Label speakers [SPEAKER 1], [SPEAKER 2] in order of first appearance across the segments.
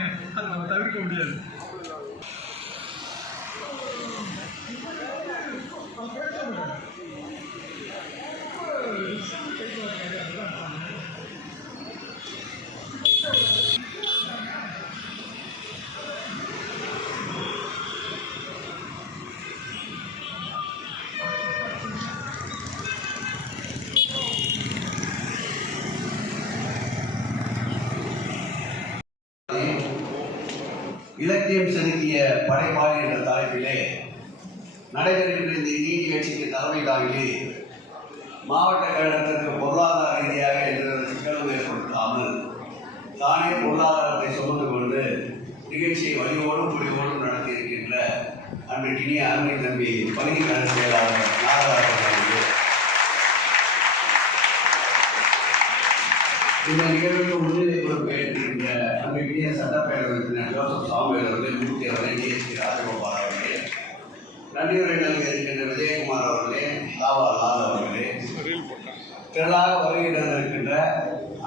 [SPEAKER 1] அதை அதை நம்ம தவிர்க்க முடியாது.
[SPEAKER 2] இலக்கியம் செலுத்திய படைப்பாளி என்ற தலைப்பிலே நடைபெறுகின்ற இந்த இனிய நிகழ்ச்சிக்கு தலைமை தாங்கி மாவட்ட கழகத்திற்கு பொருளாதார ரீதியாக எந்த சிக்கலும் ஏற்படுத்தாமல் தானே பொருளாதாரத்தை சுமந்து கொண்டு நிகழ்ச்சியை வழியோடும் புரிவோடும் நடத்தி இருக்கின்ற அன்று இனிய அருமை தம்பி பகுதி நல செயலாளர் நாகராஜன் இந்த நிகழ்வு அன்றைய சட்டப்பேரவை உறுப்பினர் ஜோசப் சாமுவேல் அவர்கள் மூர்த்தி அவர்களே டிஎஸ்பி ராஜகோபால் அவர்களே நன்றியுரை நல்க இருக்கின்ற விஜயகுமார் அவர்களே தாவா லால் அவர்களே திரளாக வருகை தந்திருக்கின்ற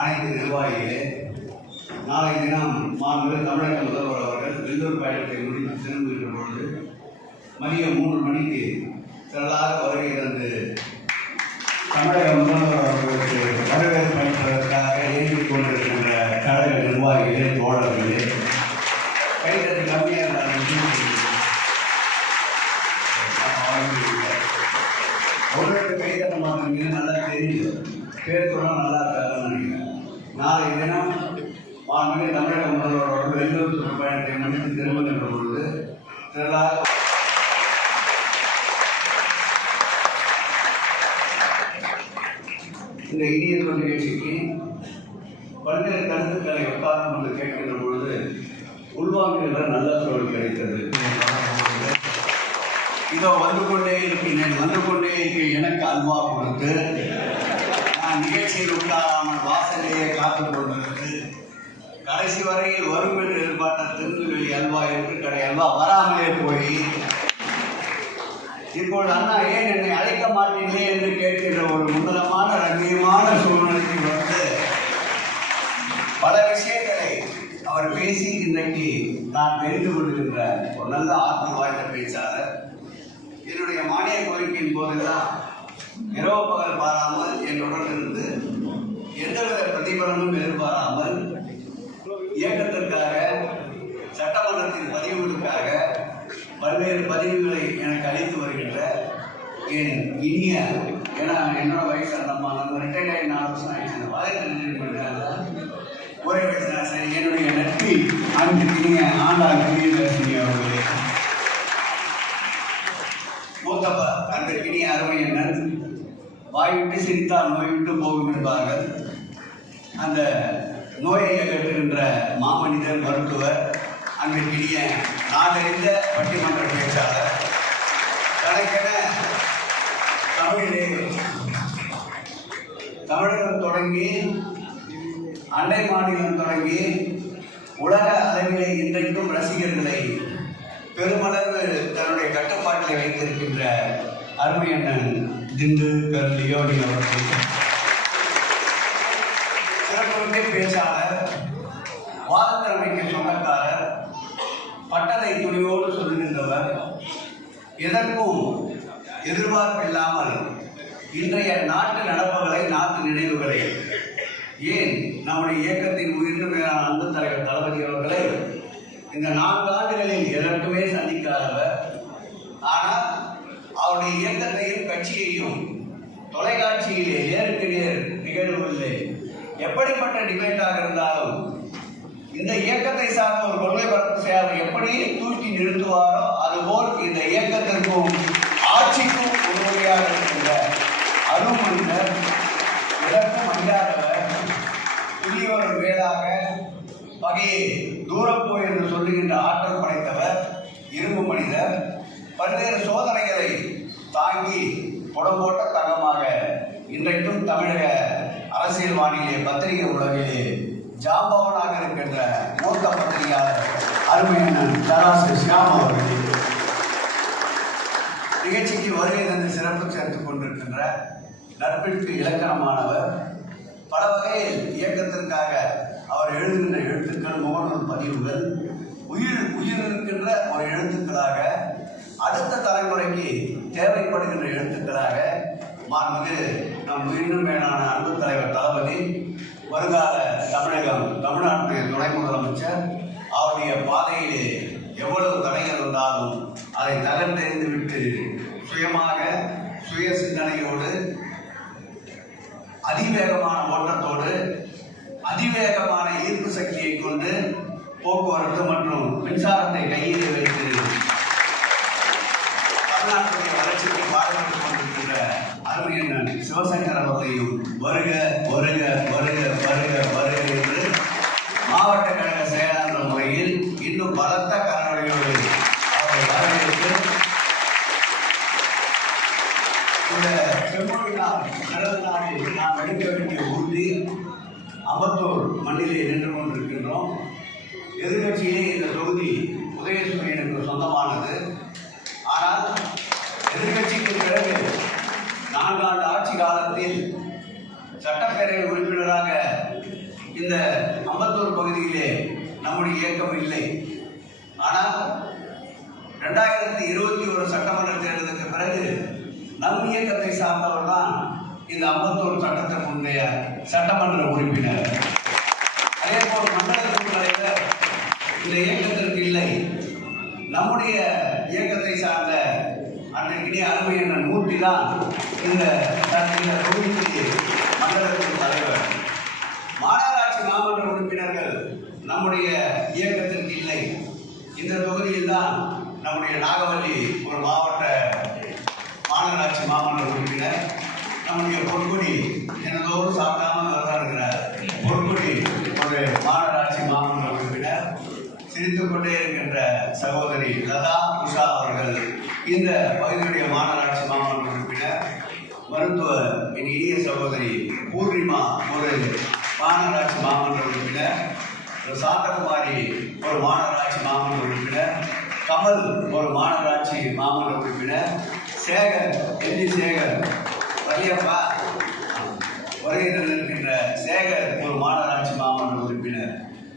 [SPEAKER 2] அனைத்து நிர்வாகிகளே நாளை தினம் மாண்பு தமிழக முதல்வர் அவர்கள் வெள்ளூர் பயணத்தை முடித்து திரும்புகின்ற பொழுது மதியம் மூன்று மணிக்கு திரளாக வருகை தந்து தமிழக முதல்வர் அவர்களுக்கு வரவேற்பு அளிப்பதற்காக இயங்கிக் கொண்டிருக்கிறார். நிர்வாகிகளே தோழர்களே கைதட்டு கம்மியாக இருந்தாலும் அவர்களுக்கு கைதட்ட மாட்டேங்க நல்லா தெரியும். பேர் சொல்ல நல்லா இருக்காருன்னு நினைக்கிறேன். நாளை தினம் மாண்புமிகு தமிழக முதல்வர் வெளியூர் வெள்ளூர் சுற்றுப்பயணத்தை முடித்து திரும்புகின்ற பொழுது திருவிழா இந்த இனிய நிகழ்ச்சிக்கு பல்வேறு கருத்துக்களை உட்கார்ந்து கொண்டு கேட்கின்ற பொழுது உள்வாங்குகின்ற நல்ல சொல் கிடைத்தது இதோ வந்து கொண்டே இருக்கிறேன் வந்து கொண்டே இருக்க எனக்கு அல்வா கொடுத்து நான் நிகழ்ச்சியில் உண்டாகாமல் வாசலையே காத்துக் கொண்டிருந்து கடைசி வரையில் வரும் என்று எதிர்பார்த்த திருநெல்வேலி அல்வா என்று கடை அல்வா வராமலே போய் இப்பொழுது அண்ணா ஏன் என்னை அழைக்க மாட்டீங்களே என்று கேட்கின்ற ஒரு முன்னதமான ரம்மியமான சூழ்நிலைக்கு வந்து பல விஷயங்களை அவர் பேசி இன்றைக்கு நான் தெரிந்து கொள்கின்ற ஒரு நல்ல ஆற்றல் வாய்ந்த பேச்சாளர். என்னுடைய மானிய கோரிக்கையின் போதெல்லாம் இரவு பகல் பாராமல் என்னுடன் இருந்து எந்தவித பிரதிபலனும் எதிர்பாராமல் இயக்கத்திற்காக சட்டமன்றத்தின் பதிவுகளுக்காக பல்வேறு பதிவுகளை எனக்கு அளித்து வருகின்ற என் இனிய ஏன்னா என்னோட வயசு அந்த அம்மா ரிட்டையர்ட் ஆகி நாலு வருஷம் ஆயிடுச்சு. வயது ஒரே வயசு சரி என்னுடைய நட்பி அன்பு இனிய ஆண்டாக பிரியதர்சினி அவர்களே மூத்தப்ப அன்பு இனிய அருமையண்ணன் வாய்விட்டு சிரித்தால் நோய் விட்டு போகும் என்பார்கள். அந்த நோயை அகற்றுகின்ற மாமனிதர் மருத்துவர் பெரிய நாடறிந்த பட்டிமன்ற பேச்சாளர் தனக்கென தமிழிலே தமிழகம் தொடங்கி அண்டை மாநிலம் தொடங்கி உலக அளவிலே இன்றைக்கும் ரசிகர்களை பெருமளவு தன்னுடைய கட்டுப்பாட்டில் வைத்திருக்கின்ற அருமை அண்ணன் திண்டு லியோனி அவர்கள் சிறப்புமிக்க பேச்சாளர் வாதத்திறமைக்கு சொந்தக்காரர் பட்டறை துணிவோடு சொல்லுகின்றவர் எதற்கும் எதிர்பார்ப்பில்லாமல் இன்றைய நாட்டு நடப்புகளை நாட்டு நினைவுகளை ஏன் நம்முடைய இயக்கத்தின் உயிர்ந்து மேலான அன்பு தலைவர் தளபதி அவர்களை இந்த நான்கு ஆண்டுகளில் எதற்குமே சந்திக்காதவர். ஆனால் அவருடைய இயக்கத்தையும் கட்சியையும் தொலைக்காட்சியிலே நேருக்கு நேர் நிகழ்வுகளிலே எப்படிப்பட்ட டிபேட்டாக இருந்தாலும் இந்த இயக்கத்தை சார்ந்த ஒரு கொள்கை பரப்பு செயலர் எப்படி தூக்கி நிறுத்துவாரோ அதுபோல் இந்த இயக்கத்திற்கும் ஆட்சிக்கும் உதவியாக இருக்கின்ற அருமனிதர் இதற்கும் அஞ்சாதவர் புதியவர் மேலாக வகையை தூரப்போ என்று சொல்லுகின்ற ஆற்றல் படைத்தவர் இரும்பு மனிதர் பல்வேறு சோதனைகளை தாங்கி புடம்போட்ட தரமாக இன்றைக்கும் தமிழக அரசியல் வானிலே பத்திரிகை உலகிலே ஜாம்பவனாக இருக்கின்ற மூத்த பத்திரிகையாளர் அருமையண்ணன் தராசு ஷியாம் அவர்களே. நிகழ்ச்சிக்கு வருகை தந்து சிறப்பு சேர்த்துக் கொண்டிருக்கின்ற நட்பிற்கு இலக்கணமானவர். பல வகையில் இயக்கத்திற்காக அவர் எழுதுகின்ற எழுத்துக்கள் முகநூல் பதிவுகள் உயிர் உயிர் இருக்கின்ற ஒரு எழுத்துக்களாக அடுத்த தலைமுறைக்கு தேவைப்படுகின்ற எழுத்துக்களாக மாண்புமிகு நம் உயிரினும் மேலான அன்பு தலைவர் தளபதி வருங்கால தமிழகம் தமிழ்நாட்டு துணை முதலமைச்சர் அவருடைய பாதையிலே எவ்வளவு தடைகள் இருந்தாலும் அதை தகர்ந்தெறிந்து விட்டு சுயமாக சுய சிந்தனையோடு அதிவேகமான ஓட்டத்தோடு அதிவேகமான ஈர்ப்பு சக்தியை கொண்டு போக்குவரத்து மற்றும் மின்சாரத்தை கையில் வைத்து அருமையண்ணன் சிவசங்கர் அவர்களையும் வருக வருக வருக வருக வருக என்று மாவட்ட கழக செயலாளர் முறையில் இன்னும் பலத்த கரவழியோடு அவரை வரவேற்று இந்த செம்மொழி நாளில் நாம் எடுக்க வேண்டிய உறுதி அம்பத்தூர் மண்ணிலே நின்று கொண்டிருக்கின்றோம். எதிர்கட்சியிலே இந்த தொகுதி உதயசூரியனுக்கு சொந்தமானது. ஆனால் எதிர்கட்சிக்கு பிறகு நான்காண்டு ஆட்சி காலத்தில் சட்டப்பேரவை உறுப்பினராக இந்த அம்பத்தூர் பகுதியிலே நம்முடைய இயக்கம் இல்லை. ஆனால் ரெண்டாயிரத்தி இருபத்தி ஒரு சட்டமன்ற தேர்தலுக்கு பிறகு நம் இயக்கத்தை சார்ந்தவர் தான் இந்த அம்பத்தூர் சட்டத்திற்குடைய சட்டமன்ற உறுப்பினர். அதே போல் மண்டலத்தின் தலைவர் இந்த இயக்கத்திற்கு இல்லை. நம்முடைய இயக்கத்தை சார்ந்த அன்றைக்கினே அருமையண்ணன் மூர்த்தி தான் இந்த இந்த தொகுதிக்கு மண்டலத்தின் தலைவர். மாநகராட்சி மாமன்ற உறுப்பினர்கள் நம்முடைய இயக்கத்திற்கு இல்லை இந்த தொகுதியில் தான் நம்முடைய நாகவல்லி ஒரு மாவட்ட மாநகராட்சி மாமன்ற உறுப்பினர். நம்முடைய பொற்குடி எனதோடு சாப்பிடாம நல்லா இருக்கிறார் பொற்குடி ஒரு மாநகராட்சி மாமன்ற உறுப்பினர். சிரித்துக்கொண்டே இருக்கின்ற சகோதரி லதா உஷா அவர்கள் இந்த பகுதியுடைய மாநகராட்சி மாமன்ற உறுப்பினர் மருத்துவ என் இனிய சகோதரி பூர்ணிமா ஒரு மாநகராட்சி மாமன்ற உறுப்பினர் சாந்தகுமாரி ஒரு மாநகராட்சி மாமன்ற உறுப்பினர் கமல் ஒரு மாநகராட்சி மாமன்ற உறுப்பினர் சேகர் என் சேகர் வலியப்பா வருகையில் இருக்கின்ற சேகர் ஒரு மாநகராட்சி மாமன்ற உறுப்பினர்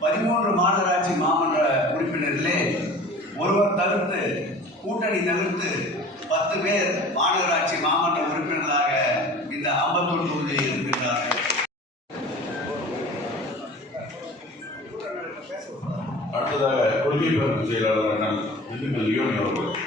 [SPEAKER 2] பதிமூன்று மாநகராட்சி மாமன்ற உறுப்பினர்களே ஒருவர் தவிர்த்து கூட்டணி தவிர்த்து பத்து பேர் மாநகராட்சி மாமன்ற உறுப்பினர்களாக இந்த அம்பத்தூர் தொகுதி
[SPEAKER 3] அடுத்ததாக கொள்கை செயலாளர் அண்ணன் திண்டுக்கல் லியோனி அவர்கள்.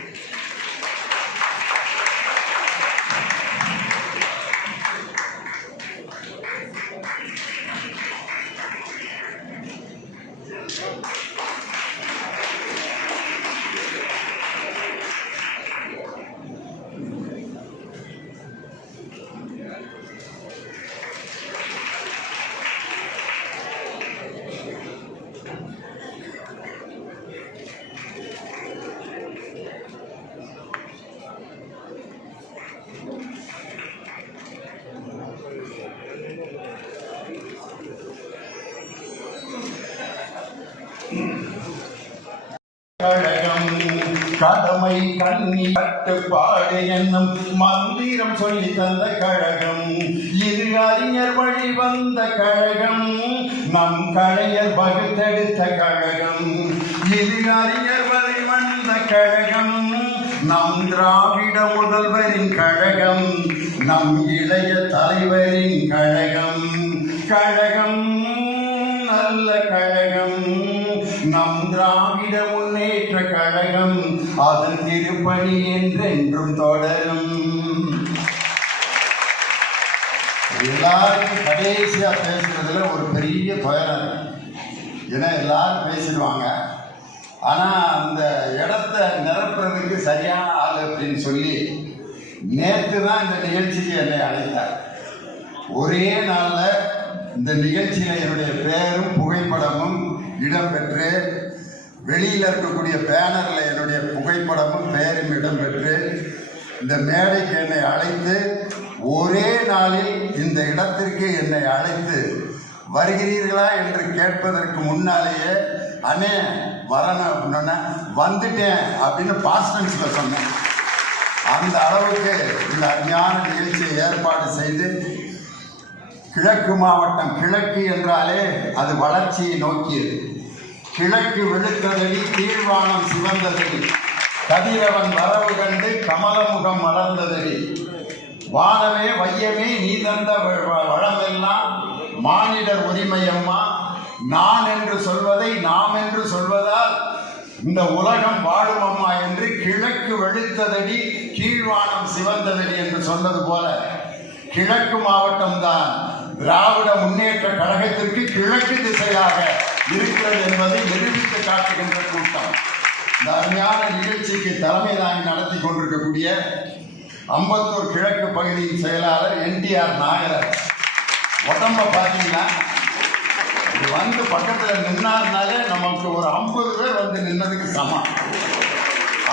[SPEAKER 4] கடமை கண்ணி கட்டுப்பாடு என்னும் மந்திரம் சொல்லி தந்த கழகம். இது அறிஞர் வழி வந்த கழகம். நம் கலைஞர் வகுத்தெடுத்த கழகம். இது அறிஞர் வழி வந்த கழகம். நம் திராவிட முதல்வரின் கழகம். நம் இளைய தலைவரின் கழகம். கழகம். அதன் திருப்பணி என்றென்றும் தொடரும். எல்லாருக்கும் கடைசியா பேசுறதுல ஒரு பெரிய துயரம் ஏன்னா எல்லாரும் பேசிடுவாங்க. ஆனா அந்த இடத்த நிரப்புறதுக்கு சரியான ஆள் அப்படின்னு சொல்லி நேற்று தான் இந்த நிகழ்ச்சிக்கு என்னை அழைத்தார். ஒரே நாளில் இந்த நிகழ்ச்சியில் என்னுடைய பெயரும் புகைப்படமும் இடம்பெற்று வெளியில் இருக்கக்கூடிய பேனரில் என்னுடைய புகைப்படமும் பெயரும் இடம்பெற்று இந்த மேடைக்கு என்னை அழைத்து ஒரே நாளில் இந்த இடத்திற்கு என்னை அழைத்து வருகிறீர்களா என்று கேட்பதற்கு முன்னாலேயே அண்ணே வரணும் அப்படின்னா வந்துட்டேன் அப்படின்னு பாஸ்டன்ஸில் சொன்னேன். அந்த அளவுக்கு இந்த அருமையான நிகழ்ச்சியை ஏற்பாடு செய்து கிழக்கு மாவட்டம் கிழக்கு என்றாலே அது வளர்ச்சியை நோக்கியது. கிழக்கு வெளுத்ததடி கீழ்வானம் சிவந்ததடி. கதிரவன் வரவு கண்டு கமலமுகம் மலர்ந்ததடி. வானமே வையமே நீ தந்த வ- வ- வளமெல்லாம் மானிடர் உரிமையம்மா. நான் என்று சொல்வதை நாம் என்று சொல்வதால் இந்த உலகம் வாழும் அம்மா என்று கிழக்கு வெளுத்ததடி கீழ்வானம் சிவந்ததடி என்று சொன்னது போல. கிழக்கு மாவட்டம் தான் திராவிட முன்னேற்ற கழகத்திற்கு கிழக்கு திசையாக இருக்கிறது என்பதை நிரூபித்து காட்டுகின்ற கூட்டம் இந்த அருமையான நிகழ்ச்சிக்கு தலைமை தாங்கி நடத்தி கொண்டிருக்கக்கூடிய அம்பத்தூர் கிழக்கு பகுதியின் செயலாளர் என்டிஆர் நாயர் உடம்ப பார்த்தீங்கன்னா இது வந்து பக்கத்தில் நின்னார்னாலே நமக்கு ஒரு ஐம்பது பேர் வந்து நின்னதுக்கு சமம்.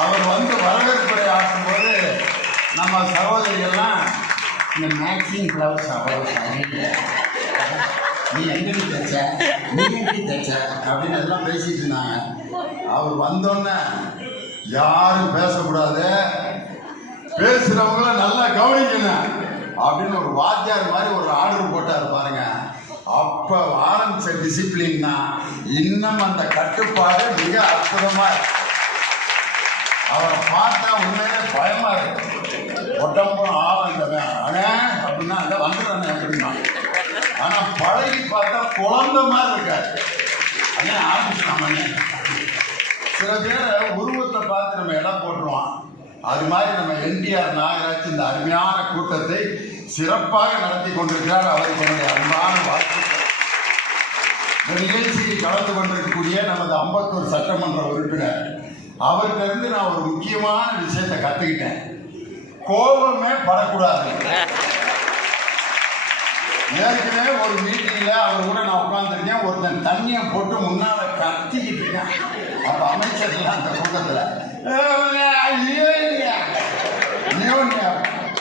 [SPEAKER 4] அவர் வந்து வரவேற்புரை ஆற்றும்போது நம்ம சகோதரிகள்லாம் இந்த மேக்சிங் பிளவுஸ் அவ்வளோ சரியில்லை நீ எங்கடி தைச்ச நீ எங்கடி தைச்ச அப்படின்னு எல்லாம் பேசிட்டு இருந்தாங்க. அவர் வந்தோடனே யாரும் பேசக்கூடாது. பேசுறவங்கள நல்லா கவனிக்கணும் அப்படின்னு ஒரு வாத்தியார் மாதிரி ஒரு ஆர்டர் போட்டார் பாருங்க. அப்ப ஆரம்பிச்ச டிசிப்ளின்னா இன்னும் அந்த கட்டுப்பாடு மிக அற்புதமா இருக்கு. அவரை பார்த்தா உண்மையிலே பயமா இருக்கு. உடம்பும் ஆரம்பமே அண்ணே அப்படின்னா அங்க வந்துடுறேன் அப்படின்னா ஆனா குழந்தை மாதிரி இருக்காரு. அண்ணே சில பேர் உருவத்தை பார்த்து நம்ம இடம் போட்டுருவான். அது மாதிரி நம்ம என்டிஆர் நாகராஜ் இந்த அருமையான கூட்டத்தை சிறப்பாக நடத்தி கொண்டிருக்கிறார். அவருக்கு என்னுடைய அன்பான வாழ்த்துக்கள். இந்த நிகழ்ச்சியில் கலந்து கொண்டிருக்கக்கூடிய நமது அம்பத்தூர் சட்டமன்ற உறுப்பினர். அவர்கிட்ட இருந்து நான் ஒரு முக்கியமான விஷயத்தை கத்துக்கிட்டேன். கோபமே படக்கூடாது. ஏற்கனவே ஒரு மீட்டிங்ல அவர் கூட நான் உட்காந்துருக்கேன் ஒருத்தன் தண்ணியை போட்டு முன்னால கத்திக்கிட்டு இருக்கேன். அப்ப அமைச்சர்லாம் அந்த கூட்டத்துல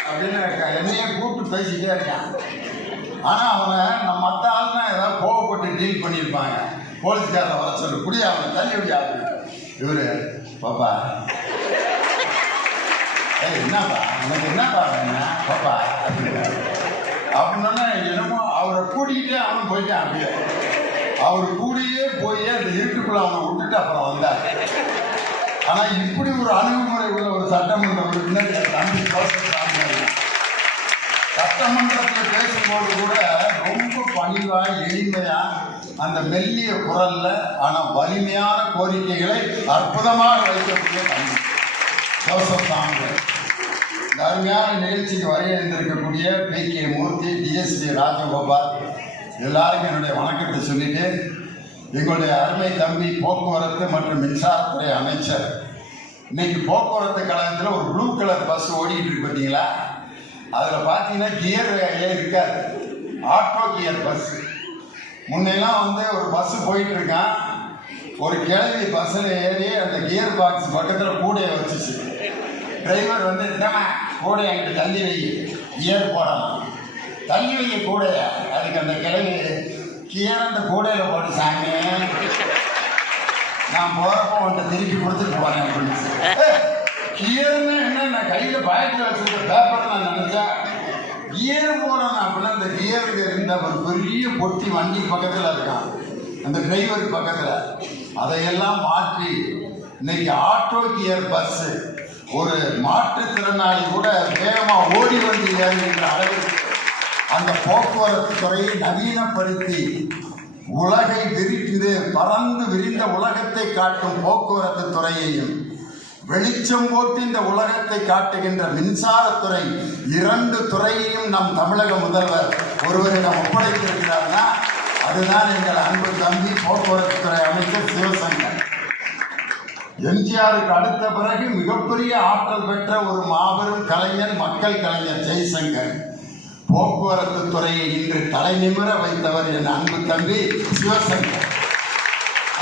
[SPEAKER 4] அப்படின்னு என்னையே கூப்பிட்டு பேசிட்டே இருக்கான். ஆனா அவங்க நம்ம மற்ற ஆளுனா ஏதாவது கோவப்பட்டு டீல் பண்ணியிருப்பாங்க. போலீஸ்கார வர சொல்லு. குடியா அவன் தள்ளி விடியாது இவரு பாப்பா ஏய் என்னப்பா? உனக்கு என்னப்பா வேணா பாப்பா அப்படின்னு அப்படின்னா என்னமோ அவரை கூட்டிக்கிட்டே அவன் போயிட்டான் அப்படியே. அவர் கூடயே போய் அந்த இருட்டுக்குள்ள அவனை விட்டுட்டு அப்புறம் வந்தார். ஆனா இப்படி ஒரு அணுகுமுறை உள்ள ஒரு சட்டமன்ற உறுப்பினர் சட்டமன்றத்தில் பேசும்போது கூட ரொம்ப பணிவா எளிமையா அந்த மெல்லிய குரல்ல ஆனா வலிமையான கோரிக்கைகளை அற்புதமாக வைக்கக்கூடிய தம்பி. ஜோசப் சாமியார் இந்த அருமையான நிகழ்ச்சிக்கு வரைய இருந்திருக்கக்கூடிய P. K. Murthy DSP Rajagopal. எல்லாருக்கும் என்னுடைய வணக்கத்தை சொல்லிட்டு எங்களுடைய அருமை தம்பி போக்குவரத்து மற்றும் மின்சாரத்துறை அமைச்சர். இன்னைக்கு போக்குவரத்து கழகத்தில் ஒரு ப்ளூ கலர் பஸ் ஓடிட்டு இருக்கு பார்த்தீங்களா அதில் பார்த்தீங்கன்னா கியர் இருக்காது. ஆட்டோ கியர் பஸ் முன்னெல்லாம் வந்து ஒரு பஸ் போயிட்டு இருக்கான். ஒரு கிழவி பஸ்ஸில் ஏறி அந்த கியர் பாக்ஸ் பக்கத்தில் கூடையை வச்சுச்சு. டிரைவர் வந்து இந்தாம்மா கூட அங்கிட்டு தள்ளி வை. கியர் போடலாம் தள்ளி வை கூடையா அதுக்கு அந்த கிழவி கீழே அந்த கூடையில் போட்டு சாமி. நான் போகிறப்போ உன்ட்ட திருப்பி கொடுத்துட்டு போனேன் அப்படின்னு. கியர்னு என்ன? நான் கையில் பாக்கெட்டில் வச்சுருக்க பேப்பர் நான் நினச்சேன். கியர் போடணும் அப்படின்னா அந்த கியருக்கு இருந்த ஒரு பெரிய பொட்டி வண்டி பக்கத்தில் இருக்கான். அந்த டிரைவர் பக்கத்தில். அதையெல்லாம் மாற்றி இன்னைக்கு ஆட்டோ கியர் பஸ்ஸு ஒரு மாற்றுத்திறனாளி கூட வேகமாக ஓடி வந்து ஏறுகின்ற அளவிற்கு அந்த போக்குவரத்து துறையை நவீனப்படுத்தி உலகை விரிந்து பறந்து விரிந்த உலகத்தை காட்டும் போக்குவரத்து துறையையும் வெளிச்சம் போட்டு இந்த உலகத்தை காட்டுகின்ற மின்சாரத்துறை இரண்டு துறையையும் நம் தமிழக முதல்வர் ஒருவரிடம் ஒப்படைத்திருக்கிறார்னா அதுதான் எங்கள் அன்பு தம்பி போக்குவரத்து துறை அமைச்சர் சிவசங்கர். எம்ஜிஆருக்கு அடுத்த பிறகு மிகப்பெரிய ஆற்றல் பெற்ற ஒரு மாபெரும் கலைஞர் மக்கள் கலைஞர் ஜெய்சங்கர். போக்குவரத்து துறையை இன்று தலைநிமிர வைத்தவர் என் அன்பு தம்பி சிவசங்கர்.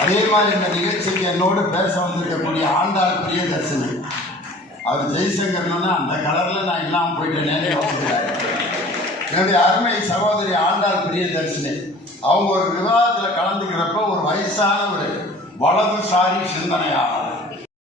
[SPEAKER 4] அதே மாதிரி இந்த நிகழ்ச்சிக்கு என்னோடு பேச வந்திருக்கக்கூடிய ஆண்டாள் பிரியதர்ஷினி அவர் ஜெய்சங்கர்னா அந்த கலர்ல நான் இல்லாமல் போயிட்டேன் யோசிக்கிறார் என்னுடைய அருமை சகோதரி ஆண்டாள் பிரியதர்ஷினி அவங்க ஒரு விவாதத்தில் கலந்துக்கிறப்ப ஒரு வயசான ஒரு வலதுசாரி சிந்தனையாளர்.